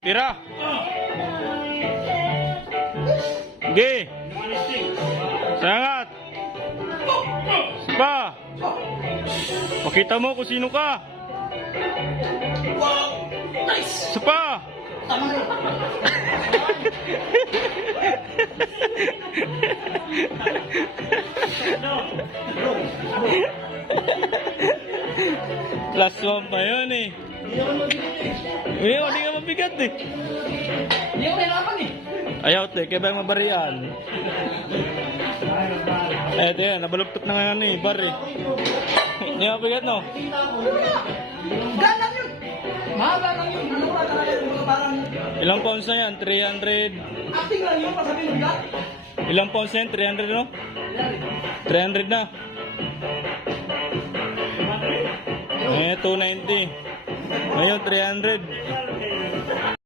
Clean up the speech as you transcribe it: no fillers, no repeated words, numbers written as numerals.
Tira. Ge. Sangat. Spa. Pakita mo kung sino ka. Spa. Plus 1 pa yun eh. Hindi ka mabigat eh. Hindi ako nahirapan eh. Ayaw te, kaya ba yung mabarian? Eh, te, nabaluktot na nga eh, bar eh. Hindi ka mabigat no? Gaan lang yun. Mahaba lang yun. Ano ka talaga yung mga parang Ilang pounds na yan? 300? acting lang yun. Pasabi ng gaan. Ilang pounds na yan? 300 no? 300 na. Eh, 290. Ngayon, 300.